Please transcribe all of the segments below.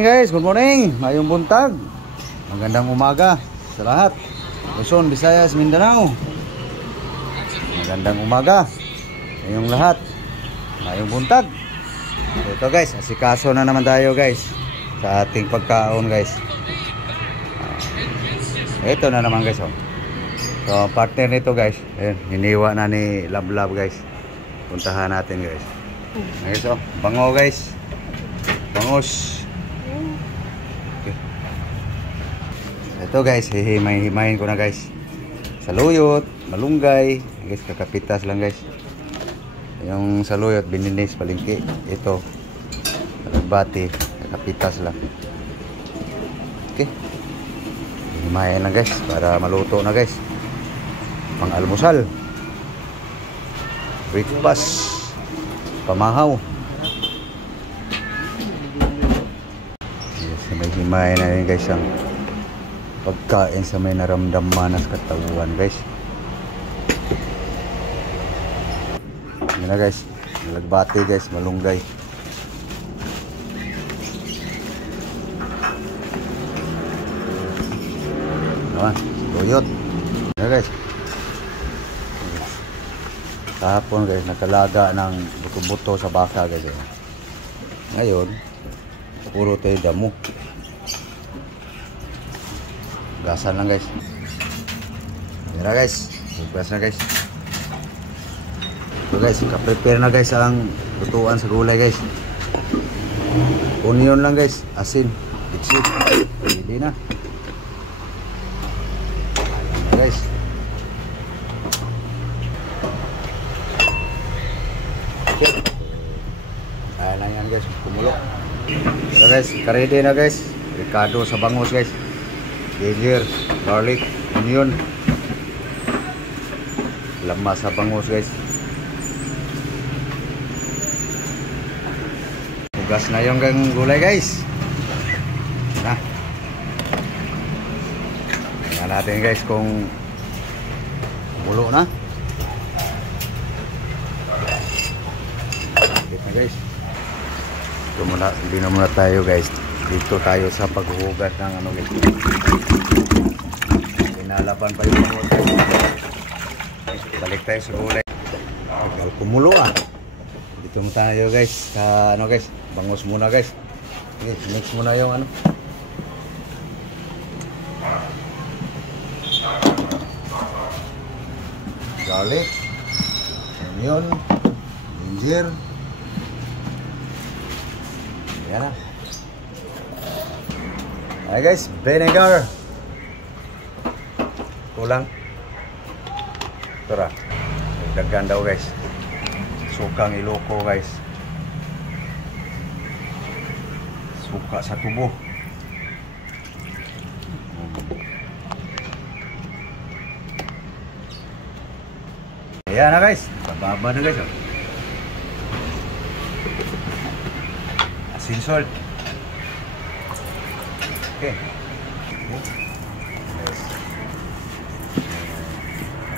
Guys, good morning. Ngayong buntag. Magandang umaga sa lahat. Luzon, Visayas, Mindanao. Magandang umaga ngayong lahat. Ngayong buntag. Ito guys, asikaso na naman tayo guys sa ating pagkaon guys. Ito na naman guys. So partner nito guys, hiniwa na ni Love guys. Puntahan natin guys. Guys, bango guys. Bangos. Ito guys, hihimayin ko na guys. Saluyot, malunggay. Guys, kakapitas lang guys. Yung saluyot, bininis, palengke. Ito, alagbati, kakapitas lang. Okay. Hihimayin lang guys, para maluto na guys. Pang almusal. Breakfast. Pamahaw. Yes, may himayin na rin guys ang pagkain sa may naramdaman sa katawan guys. Yan na guys, alagbati guys, malunggay. Naman, luyot. Yan guys. Kahapon guys, nakalaga ng buto-buto sa baka guys. Ngayon, puro tayo damo. Gasan lang guys. Yan na guys. Bugas na guys. So guys, ka-prepare na guys ang lutuan sa gulay guys. Onion lang guys. Asin. Bitsit. Hindi na. Yan na guys. Okay. Ayan lang yan guys. Kumulo. Yan na guys. Karede na guys. Ricado sa bangus guys. Ginger, garlic, onion, lamas sa bangus guys. Tugas na yung gulay guys. Na. Tingnan natin guys kung bulo na. Dito na guys. Hindi na muna tayo guys. Dito tayo sa paghuhugas ng ano guys. Pinalaban pa yung bangus guys. Balik tayo sa gulay. Tagal kumulo ah. Dito mo tayo guys sa ano guys. Bangus muna guys. Okay, mix muna yung ano. Garlic, onion, ginger. Yan na. Ayan guys, vinegar. Kulang. Tara. Dagdagan daw guys. Sukang Iloko guys. Suka sa tubo. Ayan na guys. Bababa na guys. Asin salt. Okay.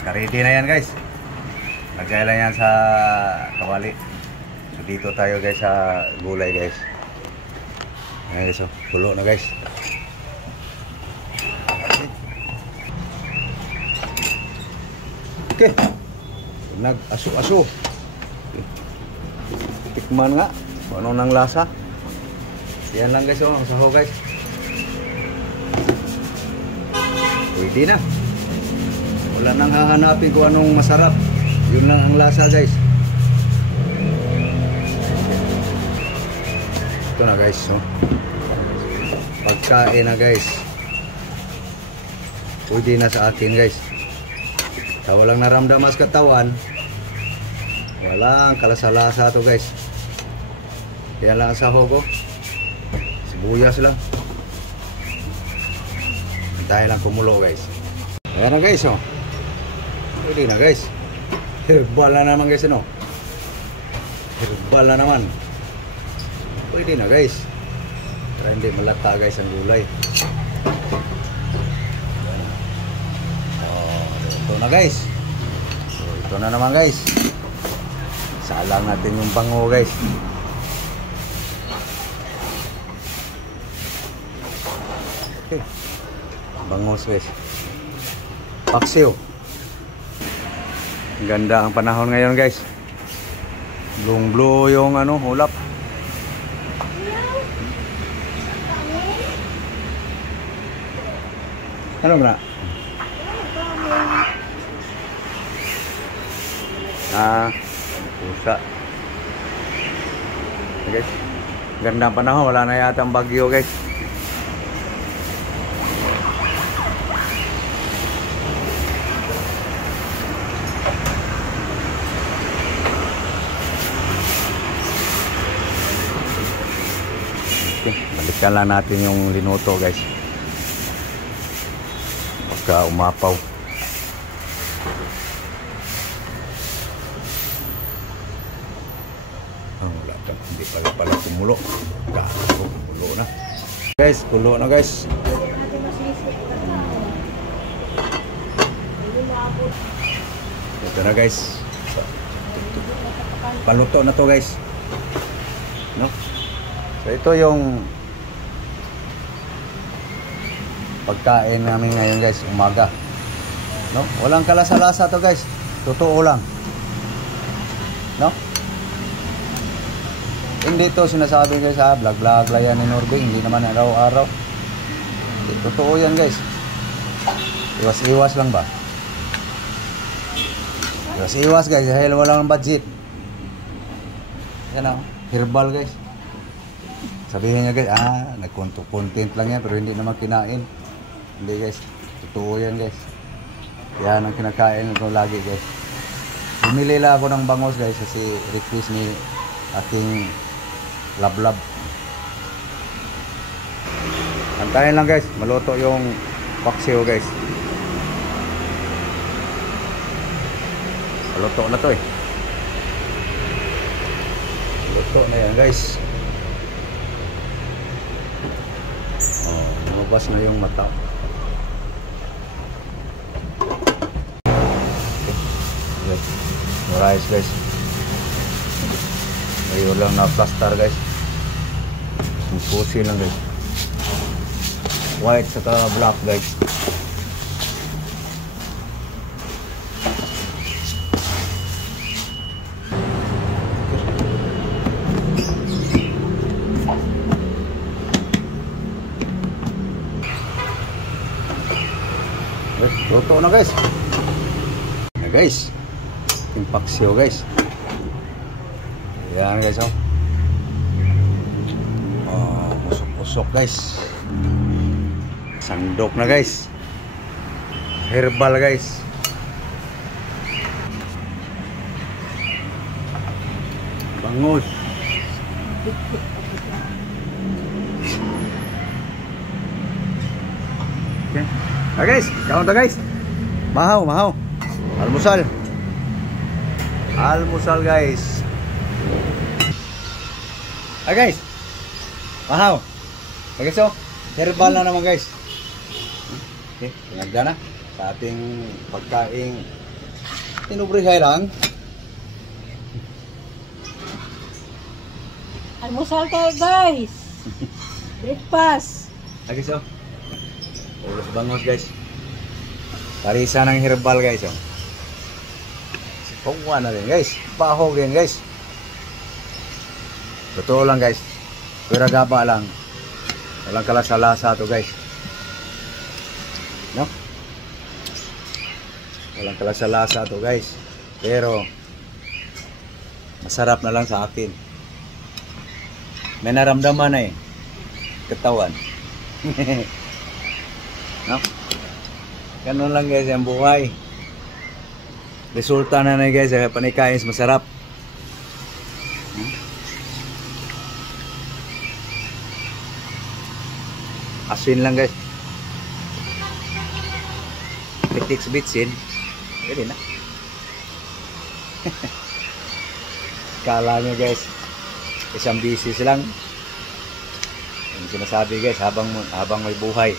Karedy na yan guys. Lagay lang yan sa kawali. So dito tayo guys sa gulay guys. Ayan guys, tulo na guys. Okay. Nag-aso-aso. Tikman nga. Ano nang lasa. Yan lang guys, ang saho guys. Pwede na. Wala nang hahanapin kung anong masarap. Yun lang ang lasa guys. Ito na guys. So, pagkain na guys. Pwede na sa akin guys. Sa walang naramdaman sa katawan. Walang kalasa-lasa to guys. Yan lang ang saho ko. Sibuyas lang. Tayo lang kumulo guys. Ayan na guys oh. Pwede na guys. Herbal na naman guys ano. Herbal na naman. Pwede na guys. Para hindi malata guys ang gulay. Ito na guys. So, ito na naman guys. Salang natin yung bango guys. Okay. Bangos guys. Paksiw. Ganda ang panahon ngayon guys. Blue yung ano, ulap. Ano ba? Pusa. Guys. Ganda ang panahon, wala na yata ang bagyo guys. Okay, balikan lang natin yung linuto guys. Baka umapaw. Wala ka, hindi pala kumulo. Kulo na. Guys, kulo na guys. Ito na guys. Paluto na to guys. No? So ito yung pagkain namin ngayon guys, umaga. No? Walang kalasa-lasa to guys. Totoo lang. No? Hindi to sinasabi guys ha, vlog lang yan ni Norbing, hindi naman araw-araw. Totoo yan guys. Iwas-iwas lang ba? Iwas-iwas guys, dahil walang budget. Yan o, herbal guys. Sabihin nyo guys, nag-content lang yan pero hindi naman kinain. Hindi guys, totoo yan guys. Yan ang kinakain ko lagi guys. Bumili lang ako ng bangos guys kasi request ni ating lablab. Antayin lang guys, maluto yung paksiw guys. Maluto na to eh. Maluto na yan guys. Lumabas na yung mata. Okay. Rice guys. Ayun lang na plaster guys. Pusi lang guys. White saka black guys. Luto na guys. Na guys. Yung paksiw guys. Yan guys oh. Usok-usok guys. Sandok na guys. Herbal guys. Bangus. Okay. Guys, kaon ta guys. Mahaw. Almusal. Almusal guys. Guys. Mahaw. Okay, so herbal na naman guys. Okay, pinagda na sa ating pagkaing tinubrihay lang. Almusal tayo guys. Breakfast. Okay, so ulos bangos guys. Parisa ng herbal guys oh. Pagwa na rin guys. Bahog yan guys. Totoo lang guys. Pero gaba lang. Walang kalasa-lasa to guys. No? Walang kalasa-lasa to guys. Pero masarap na lang sa akin. May naramdaman na eh. Katawan. No? Ganun lang guys ang buhay. Resulta na guys, panikain masarap. Asin lang guys. Pitik bitsin. Pwede na. Kala nyo guys, isang bisis lang. Yung sinasabi guys, habang may buhay,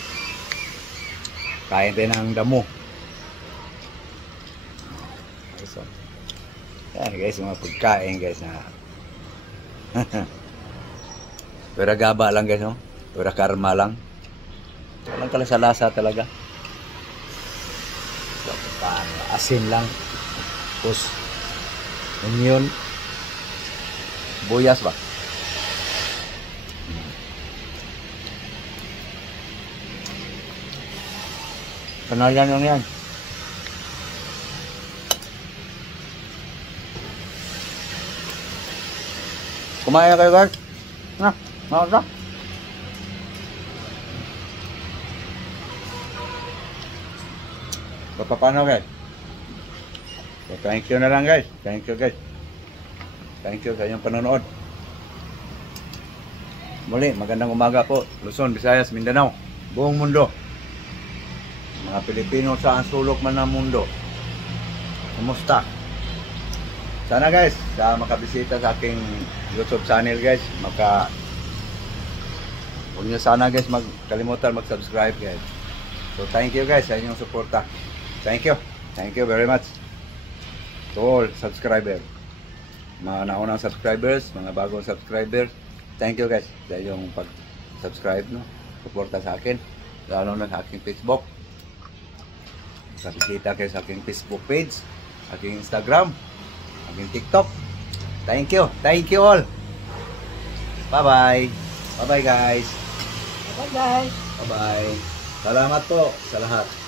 kain tayo ng damo. So, yan guys, mga pagkain guys na pura gaba lang guys, no? Pura karma lang. Walang kalasa-lasa talaga. So, asin lang. Tapos, onion. Buyas ba? Kanalan lang yan. Kumain na kayo guys. Na. Paano guys? So, thank you na lang guys. Thank you guys. Thank you sa inyong panonood. Muli, magandang umaga po. Luzon, Visayas, Mindanao. Buong mundo. Mga Pilipino saan sulok man ng mundo. Kumusta? Sana guys, sa makabisita sa aking YouTube channel guys, huwag nyo sana guys kalimutan mag-subscribe guys. So thank you guys sa inyong suporta. Thank you. Thank you very much to all subscribers. Mga naunang subscribers, mga bagong subscribers. Thank you guys sa inyong pag-subscribe, no? Suporta sa akin, lalo na sa aking Facebook. Kabisita kayo sa aking Facebook page, aking Instagram, aking TikTok. Thank you. Thank you all. Bye-bye. Bye-bye guys. Bye guys. Bye-bye. Salamat po sa lahat.